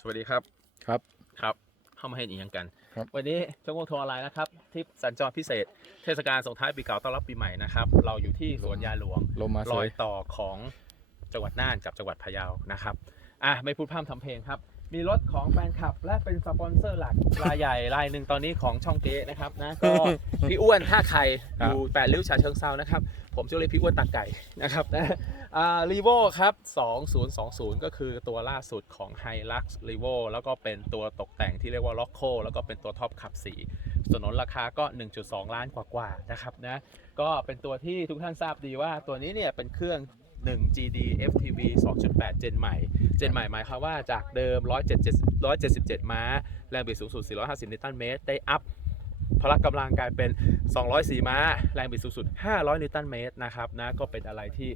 สวัสดีครับครับ ครับเข้ามาเห็นอีกอย่างกัน ครับ วันนี้ช่องวงทัวร์ออนไลน์นะครับทริปสัญจรพิเศษ เทศกาลส่งท้ายปีเก่าต้อนรับปีใหม่นะครับ เราอยู่ที่สวนยาหลวงลมมาสรอวยยต่อของจังหวัดน่านกับจังหวัดพะเยานะครับอะไม่พูดพร่ำทำเพลงครับ มีรถของแฟนคลับ และเป็นสปอนเซอร์หลักรายใหญ่รายหนึ่งตอนนี้ของช่องเก๊นะครับนะก็ พี่อ้วนท่าไข่อยู่แปดริ้วฉะเชิงเซานะครับ ผมชื่อเลยพี่อ้วนตาไก่นะครับนะอ่ารีโวครับ 2020 ก็คือตัวล่าสุดของ h i l u x r e v o แล้วก็เป็นตัวตกแต่งที่เรียกว่า Loco แล้วก็เป็นตัวท็อปขับ4สนนราคาก็ 1.2 ล้านกว่าๆนะครับนะก็เป็นตัวที่ทุกท่านทราบดีว่าตัวนี้เนี่ยเป็นเครื่อง 1 GD FTV 2.8 เจนใหม่ เจนใหม่หมายความว่าจากเดิม 177 177 ม้า แรงบิดสูงสุด 450 นิวตันเมตร ได้อัพพละกำลังกลายเป็น 204 ม้า แรงบิดสูงสุด 500 นิวตันเมตรนะครับนะก็เป็นอะไรที่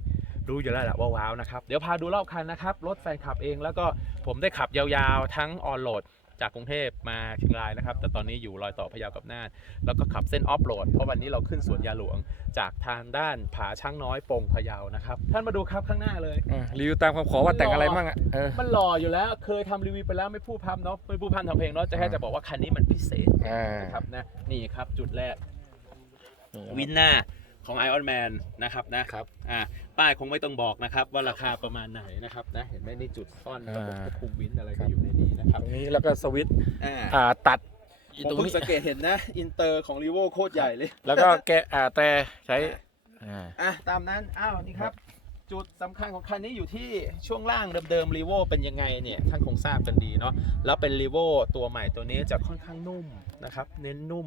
รู้อยู่แล้วแหละว่าว้าวนะครับ เดี๋ยวพาดูรอบคันนะครับ รถแฟนคลับเองแล้วก็ผมได้ขับยาวๆ ทั้งออนโหลด จากกรุงเทพมาเชียงรายนะครับ แต่ตอนนี้อยู่รอยต่อพะเยากับน่านแล้วก็ขับเส้นออฟโหลดเพราะวันนี้เราขึ้นสวนยาหลวง จากทางด้านผาช้างน้อยปงพะเยานะครับ ท่านมาดูครับข้างหน้าเลยอะรีวิวตามคำขอว่าแต่งอะไรบ้างอะเออ มันหล่ออยู่แล้วเคยทำรีวิวไปแล้วไม่พูดพร่ำเนาะไม่พูดพร่ำทำเพลงเนาะจะแค่จะบอกว่าคันนี้มันพิเศษอ่านะครับนะนี่ครับจุดแรกนี่วินหน้า ของ Iron Man นะครับนะครับอ่าป้ายคงไม่ต้องบอกนะครับ ว่าราคาประมาณไหนนะครับนะเห็นไหมนี่จุดซ่อนระบบควบคุมวินอะไรก็อยู่ในนี้นะครับตรงนี้แล้วก็สวิตช์อ่าอ่าตัดอีผมตรงเพิ่งนี้สังเกตเห็นนะอินเตอร์ของ r ีโวโคตรใหญ่เลย แล้วก็แกะอ่าแต่ใช้อ่าอะตามนั้นอ้าวนี่ครับ จุดสำคัญของคันนี้อยู่ที่ช่วงล่างเดิมๆ r ีโวเป็นยังไงเนี่ยท่านคงทราบกันดีเนาะแล้วเป็น r ีโวตัวใหม่ตัวนี้จะค่อนข้างนุ่มนะครับ เน้นนุ่ม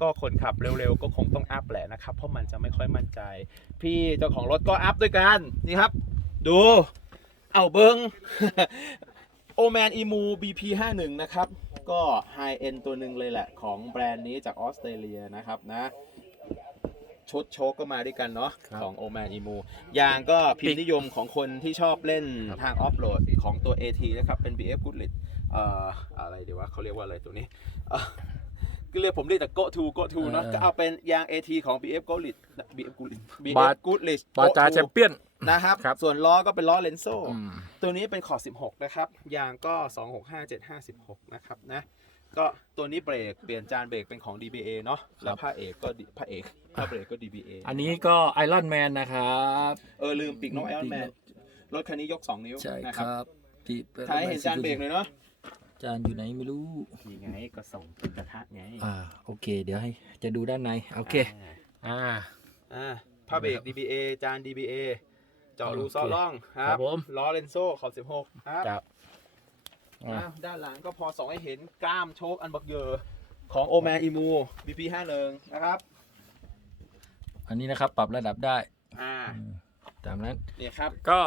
ก็คนขับเร็วๆ ก็คงต้องอัพแหละนะครับ เพราะมันจะไม่ค่อยมั่นใจ พี่เจ้าของรถก็อัพด้วยกันนี่ครับ ดูเอาเบิงโอแมนอีมู BP51 นะครับ ก็ไฮเอ็นตัวหนึ่งเลยแหละของแบรนด์นี้จากออสเตรเลียนะครับนะ ชุดโชคก็มาด้วยกันเนาะครับของ o m a n Emu ยางก็พิมพ์นิยมของคนที่ชอบเล่นครับ ทางออฟโหลดของตัว AT นะครับ เป็น BF Goodrich เอ่ออะไรเดี๋ยวว่าเขาเรียกว่าอะไรตัวนี้เอ่อคือเรียกผมเรียกแต่ Go To Go To เนาะก็เอาเป็นยาง AT ของ BF Goodrich BF Goodrich บา BF Goodrich บาจา Go To แชมเปี้ยน นะครับ ครับ ส่วนล้อก็เป็นล้อเลนโซ อืม ตัวนี้เป็นขอบ16 นะครับ ยางก็ 265756 นะครับนะ ก็ตัวนี้เบรกเปลี่ยนจานเบรกเป็นของ DBA เนาะแล้วผ้าเอกก็ D- ผ้าเอกผ้าเบรกก็ DBA อันนี้ก็ไอรอนแมนนะครับเออลืมปีกนกไอออนแมนรถคันนี้ยก 2 นิ้วใช่นะคครับรับที่ถ่ายให้เห็นจานเบรกเลยเนาะจานอยู่ไหนไม่รู้นี่ไงก็ส่งเป็นกระทะไงอ่าโอเค เดี๋ยวให้จะดูด้านในโอเคอ่าอ่าผ้าเบรก DBA จาน DBA เจาะรูโอเคซอล่องคครัรับบผมล้อเลนโซขอบ16ครับครับ อ่าอ้าวด้านหลังก็พอส่องให้เห็นกล้ามโชคอันบักเยอของโอแมนอีมู BP51 นะครับอันนี้นะครับปรับระดับได้อ่าอืมตามนั้นนี่ครับก็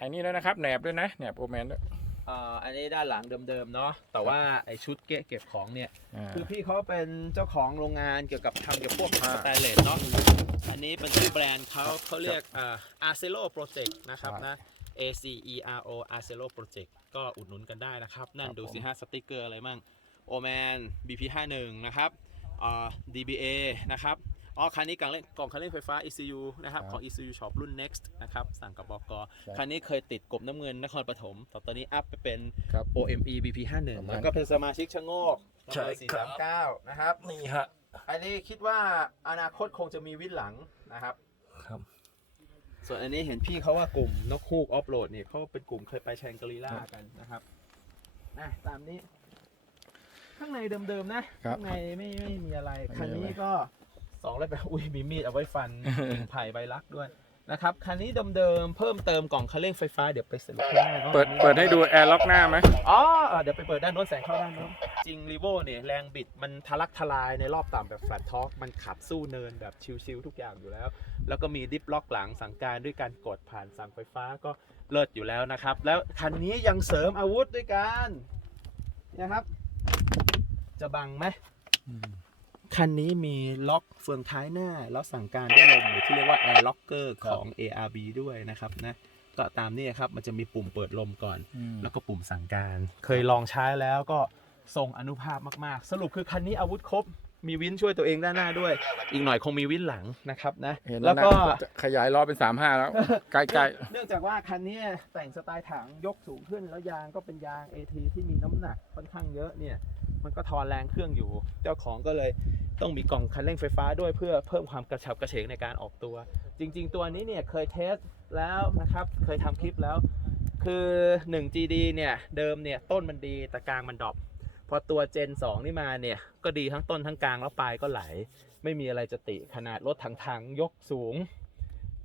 อันนี้ด้วยนะครับแหนบด้วยนะแหนบโอแมนด้วยเอ่ออันนี้ด้านหลังเดิมๆเนาะแต่ว่าไอชุดเกะเก็บของเนี่ยอ่าคือพี่เขาเป็นเจ้าของโรงงานเกี่ยวกับทำเกี่ยวกับพวกอ่าสแตนเลสเนาะอันนี้เป็นชื่อแบรนด์เขาเขาเรียกอ่า Arcelo Project นะครับครับนะ A C E R O Arcelo Project ก็อุดหนุนกันได้นะครับ นั่นครับดูสิผมฮะสติกเกอร์อะไรมั่ง Oman BP51 นะครับอ่า DBA นะครับอ๋อคันนี้กล่องเล่นกล่องคันเล่นไฟฟ้า ECU นะครับของ ECU Shop รุ่น Next นะครับสั่งกับบกคันนี้เคยติดกบน้ำเงินนครปฐมแต่ตอนนี้อัพไปเป็นครับ OME BP51 ประมาณแล้วก็เป็นสมาชิกชะโงกใช่ครับ439 นะครับ นี่ฮะ อันนี้คิดว่าอนาคตคงจะมีวินหลังนะครับครับ ส่วนอันนี้เห็นพี่เขาว่ากลุ่มนกฮูกออฟโหลดเนี่ยเขาเป็นกลุ่มเคยไปแชงกรีล่ากันนะครับอะตามนี้ ข้างในเดิมๆนะครับข้างในไม่ไม่มีอะไรไม่มีอะไรคันนี้ก็สองแล้วแบบอุ้ยมีมีดเอาไว้ฟันไผ่ใบลักด้วยนะครับคันนี้เดิมๆเพิ่มเติมกล่องคันเร่งไฟฟ้าเดี๋ยวไปสรุปข้างหน้านาะเปิดเปิดให้ดูแอร์ล็อกหน้าไหมอ๋อเออเดี๋ยวไปเปิดด้านโน้นแสงเข้าด้านโน้นจริงรีโวเนี่ยแรงบิดมันทะลักทลายในรอบต่ำแบบแฟลตท็อกมันขับสู้เนินแบบชิลๆทุกอย่างอยู่แล้ว แล้วก็มีดิฟล็อกหลังสั่งการด้วยการกดผ่านสั่งไฟฟ้าก็เลิศอยู่แล้วนะครับ แล้วคันนี้ยังเสริมอาวุธด้วยกันนะครับ จะบังไหมอืมคันนี้มีล็อกเฟืองท้ายหน้า แล้วสั่งการด้วยลมหรือที่เรียกว่า Air Locker ของ ARB ด้วยนะครับนะก็ตามนี้ครับ มันจะมีปุ่มเปิดลมก่อนอืมแล้วก็ปุ่มสั่งการ เคยลองใช้แล้วก็ทรงอนุภาพมาก ๆ สรุปคือคันนี้อาวุธครบ มีวินช่วยตัวเองด้านหน้าด้วย อีกหน่อยคงมีวินหลังนะครับนะเห็นแล้วนะก็จะขยายล้อเป็นสามห้าแล้ว ใกล้เนื่องจากว่าคันนี้แต่งสไตล์ถังยกสูงขึ้นแล้วยางก็เป็นยาง AT ที่มีน้ำหนักค่อนข้างเยอะเนี่ย มันก็ทอนแรงเครื่องอยู่ เจ้าของก็เลยต้องมีกล่องคันเร่งไฟฟ้าด้วยเพื่อเพิ่มความกระฉับกระเฉงในการออกตัว จริง ๆ ตัวนี้เนี่ยเคยเทสแล้วนะครับเคยทำคลิปแล้ว คือ 1 GD เนี่ยเดิมเนี่ยต้นมันดีแต่กลางมันดรอป พอตัว Gen 2นี่มาเนี่ย ก็ดีทั้งต้นทั้งกลางแล้วปลายก็ไหล ไม่มีอะไรจะติขนาดรถถังๆยกสูง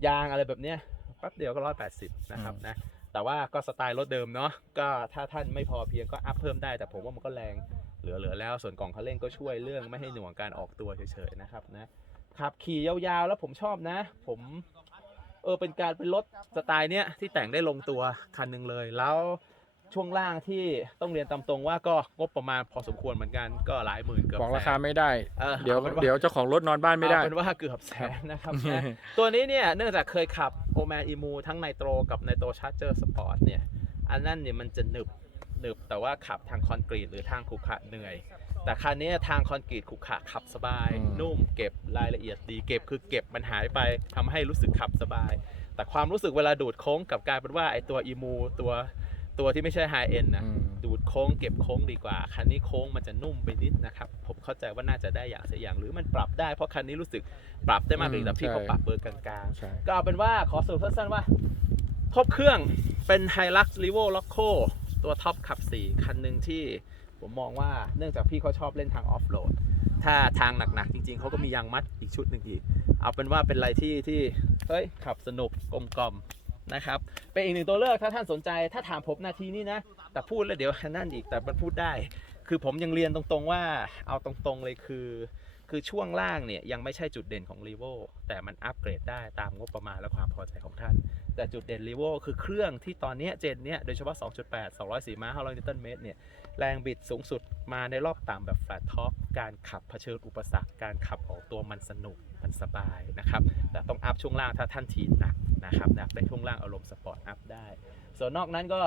ยางอะไรแบบเนี้ยแป๊บเดียวก็180นะครับนะแต่ว่าก็สไตล์รถเดิมเนาะก็ถ้าท่านไม่พอเพียงก็อัพเพิ่มได้ แต่ผมว่ามันก็แรงเหลือๆแล้ว ส่วนกล่องคันเร่งก็ช่วยเรื่องไม่ให้หน่วงการออกตัวเฉยๆนะครับนะขับขี่ยาวๆแล้วผมชอบนะ ผมเออเป็นการเป็นรถสไตล์เนี้ยที่แต่งได้ลงตัวคันหนึ่งเลยแล้ว ช่วงล่างที่ต้องเรียนตามตรงว่าก็งบประมาณพอสมควรเหมือนกันก็หลายหมื่นเกือบๆบอกราแสคานไม่ได้ เออเดี๋ยวอาป็นเดี๋ยวเจ้าของรถนอนบ้านไม่ได้ เอาเป็นว่าเกือบแสนนะครับ นะตัวนี้เนี่ยเนื่องจากเคยขับโอแมนอีมูทั้งไนโตรกับไนโตรชาร์เจอร์สปอร์ตเนี่ยอันนั้นเนี่ยมันจะหนึบหนึบแต่ว่าขับทางคอนกรีตหรือทางขรุขระเหนื่อย แต่คันนี้ทางคอนกรีตขรุขระขับสบาย อืม นุ่มเก็บรายละเอียดดีเก็บคือเก็บมันหายไปทำให้รู้สึกขับสบาย แต่ความรู้สึกเวลาดูดโค้งกลับกลายเป็นว่าไอตัวอีมูตัว ตัวที่ไม่ใช่ไฮเอ็นนะอืมดูดโค้งเก็บโค้งดีกว่า คันนี้โค้งมันจะนุ่มไปนิดนะครับ ผมเข้าใจว่าน่าจะได้อย่างเสียอย่าง หรือมันปรับได้เพราะคันนี้รู้สึกปรับได้มากกว่าแต่พี่เขาปรับเบอร์กลางใช่ๆก็เอาเป็นว่าขอสรุปสั้นๆว่าครบเครื่องเป็น Hilux r e v o Loco ตัวท็อปขับ 4 คันหนึ่งที่ผมมองว่าเนื่องจากพี่เขาชอบเล่นทางออฟโรดถ้าทางหนักๆ จริงๆ เขาก็มียางมัดอีกชุดหนึ่งอีก เอาเป็นว่าเป็นอะไรที่ที่เฮ้ยขับสนุกกลมกล่อม นะครับเป็นอีกหนึ่งตัวเลือกถ้าท่านสนใจถ้าถามผมนาทีนี้นะ แต่พูดแล้วเดี๋ยวนั่นอีกแต่มันพูดได้ คือผมยังเรียนตรงๆว่าเอาตรงๆเลยคือ คือช่วงล่างเนี่ยยังไม่ใช่จุดเด่นของ r e v o แต่มันอัปเกรดได้ตามงบประมาณและความพอใจของท่าน แต่จุดเด่น r e v o คือเครื่องที่ตอนนี้เจนเนี้ยโดยเฉพาะ 2.8 204ม้า500นิวตันเมตรเนี่ยแรงบิดสูงสุดมาในรอบต่ำแบบ flat top การขับเผชิญอุปสรรคการขับออกตัวมันสนุกมันสบายนะครับแต่ต้องอัพช่วงล่างถ้าท่านทีหนัก นะครับนักได้ช่วงล่างอารมณ์สปอร์ตอัพได้ ส่วนนอกนั้นก็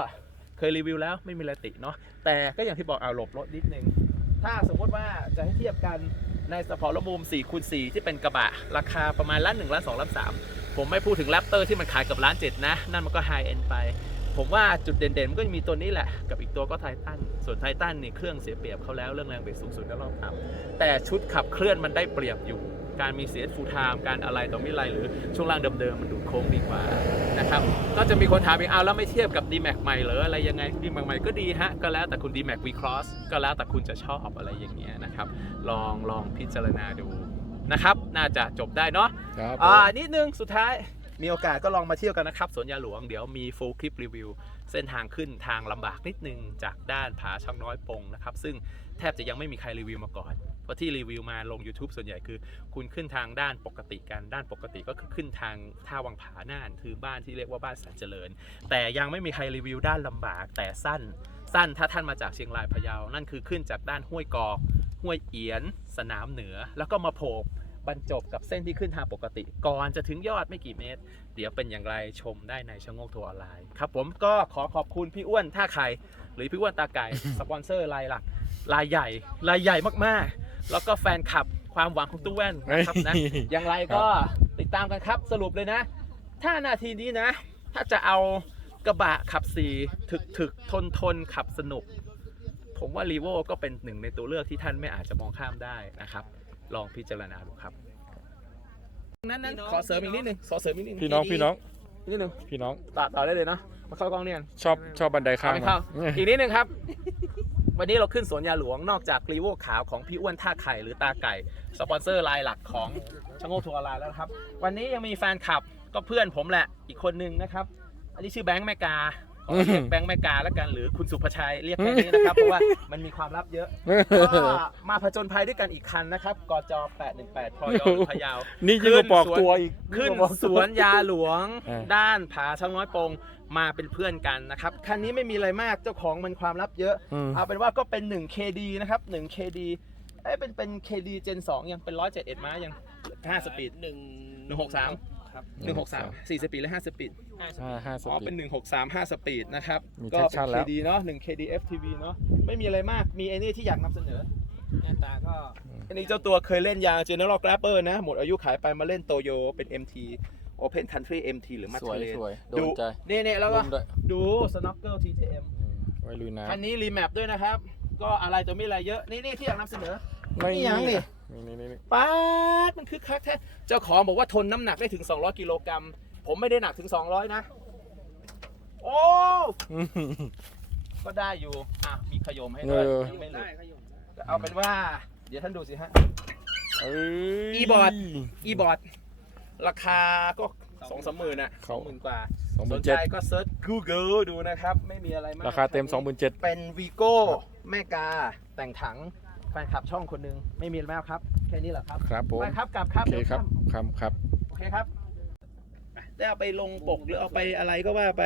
เคยรีวิวแล้วไม่มีอะไรติเนาะแต่ก็อย่างที่บอกเอาหลบรถนิดนึง ถ้าสมมติว่าจะให้เทียบกันในสปอร์ตระมุม4คูณ4ที่เป็นกระบะ ราคาประมาณล้านหนึ่งล้านสองล้านสามผมไม่พูดถึงแรปเตอร์ที่มันขายกับล้านเจ็ดนะ นั่นมันก็ไฮเอ็นไป ผมว่าจุดเด่นๆ มันก็จะมีตัวนี้แหละ กับอีกตัวก็ไททันส่วนไททันนี่เครื่องเสียเปรียบเขาแล้วเรื่องแรงเบรกสูงสุดและรอบต่ำแต่ชุดขับเคลื่อนมันได้เปรียบอยู่ การมีเสียฟูลไทม์การอะไรต่อมิไรหรือช่วงล่างเดิมๆมันดูดโค้งดีกว่านะครับก็จะมีคนถามอีกเอาแล้วไม่เทียบกับ d m a x ใหม่เหรืออะไรยังไง d m a x ใหม่ก็ดีฮะ ก็แล้วแต่คุณ d m a x V Cross ก็แล้วแต่คุณจะชอบอะไรอย่างเงี้ยนะครับ ลองลองพิจารณาดูนะครับ น่าจะจบได้เนาะครับอ่านิดนึงสุดท้าย มีโอกาสก็ลองมาเที่ยวกันนะครับสวนยาหลวงเดี๋ยวมีโฟูลคลิปรีวิว เส้นทางขึ้นทางลำบากนิดนึงจากด้านผาช่างน้อยปงนะครับ ซึ่งแทบจะยังไม่มีใครรีวิวมาก่อนเพราะที่รีวิวมาลง YouTube ส่วนใหญ่คือ คุณขึ้นทางด้านปกติกันด้านปกติก็คือขึ้นทางท่าวังผาน่านคือบ้านที่เรียกว่าบ้านสันเจริญ แต่ยังไม่มีใครรีวิวด้านลำบากแต่สั้น สั้นถ้าท่านมาจากเชียงรายพะเยานั่นคือขึ้นจากด้านห้วยกอกห้วยเอียน สนามเหนือ แล้วก็มาโผล่ บรรจบกับเส้นที่ขึ้นทางปกติ ก่อนจะถึงยอดไม่กี่เมตร เดี๋ยวเป็นอย่างไรชมได้ในชะโงกทัวร์ออนไลน์ครับผมก็ขอขอบคุณพี่อ้วนท่าไข่หรือพี่อ้วนตาไก่สปอนเซอร์รายหลักรายใหญ่รายใหญ่มากๆ แล้วก็แฟนคลับความหวังของตู้แว่นนะครับนะอย่างไรก็ติดตามกันครับสรุปเลยนะ ถ้านาทีนี้นะ ถ้าจะเอากระบะขับสีถึกถึกทนทนขับสนุก ผมว่ารีโวก็เป็นหนึ่งในตัวเลือกที่ท่านไม่อาจจะมองข้ามได้นะครับ ลองพิจารณาดูครับนั้นนั้นขอเสริมอีกนิดนึงขอเสริมอีกนิดนึงพี่น้องพี่น้องนิดนึงพี่น้องต่อต่อได้เลยเนาะมาเข้ากล้องเนี่ยชอบชอบบันไดข้างเอาไม่เข้าอีกนิดนึงครับ วันนี้เราขึ้นสวนยาหลวงนอกจากรีโวขาวของพี่อ้วนท่าไข่หรือตาไก่ สปอนเซอร์รายหลักของชะโงกทัวร์ออนไลน์แล้วนะครับ วันนี้ยังมีแฟนคลับก็เพื่อนผมแหละอีกคนนึงนะครับ อันนี้ชื่อแบงค์แมกา ขอเรียกแบงค์แมกาแล้วกันหรือคุณสุภชัยเรียกแค่นี้นะครับ เพราะว่ามันมีความลับเยอะก็มาผจญภัยด้วยกันอีกคันนะครับกจ818พอยพะเยานี่ยิ่งกว่าปอกตัวอีกขึ้นยิ่งกว่าปอกสวนยาหลวงเออด้านผาช่างน้อยปงมาเป็นเพื่อนกันนะครับคันนี้ไม่มีอะไรมากเจ้าของมันความลับเยอะอืมเอาเป็นว่าก็เป็น 1 KD นะครับ 1 KD เอ้ยเป็นเป็น KD Gen 2 ยังเป็น 171 ม้ายัง5สปีดหนึ่ง163 ครับ163 4สปีดหรือ5สปีดห้าสิบห้าห้าสอ๋อปีเป็ดน163 5สปีดนะครับมีก็เป็ traction น แล้ว KD เนาะ1 KD FTV เนาะไม่มีอะไรมากมีไอ้นี่ที่อยากนำเสนอหน้าตาก็อันนี้เจ้าตัวเคยเล่นยาง General Grabber นะ หมดอายุขายไปมาเล่นโตโยเป็น MT Open Country MT หรือสวย Machine สวยโดดูนใจนี่นี่แล้วก็นุ่มด้วยดู Snorkel TTM อืมไว้ลุยน้คันนี้รีแมปด้วยนะครับ ก็อะไรจะไม่อะไรเยอะ นี่นี่ที่อยากนำเสนอำไม่นี่ยังนี่ นี่นี่นี่ป๊าดมันคือคักแท้ เจ้าของบอกว่าทนน้ำหนักได้ถึง 200 กิโลกรัม ผมไม่ได้หนักถึง 200 นะ โอ้ ก็ได้อยู่ อะ มีขยมให้ด้วยเออ ยังไม่หลุได้ดขยมได้เอาเป็นว่า เดี๋ยวท่านดูสิฮะ เอ้ย อีบอร์ด อีบอร์ดราคาก็สองสามหมื่นอะสเขา องหมื่นกว่า สองหสมื่นนใจเจ็ดก็เซิร์ช Google ดูนะครับ ไม่มีอะไรมาก ราคาเต็มสองหมื่นเจ็ด เป็นวีโก้แม่กาแต่งถัง แฟนคลับช่องคนหนึงไม่มีอะไรมากครับ แค่นี้แหละครับครับผมไปครับกลับครับโอเคครับดี๋ยวครับครับ โอเคครับอะได้เอาไปลงปกหรือเอาไปอะไรก็ว่าไป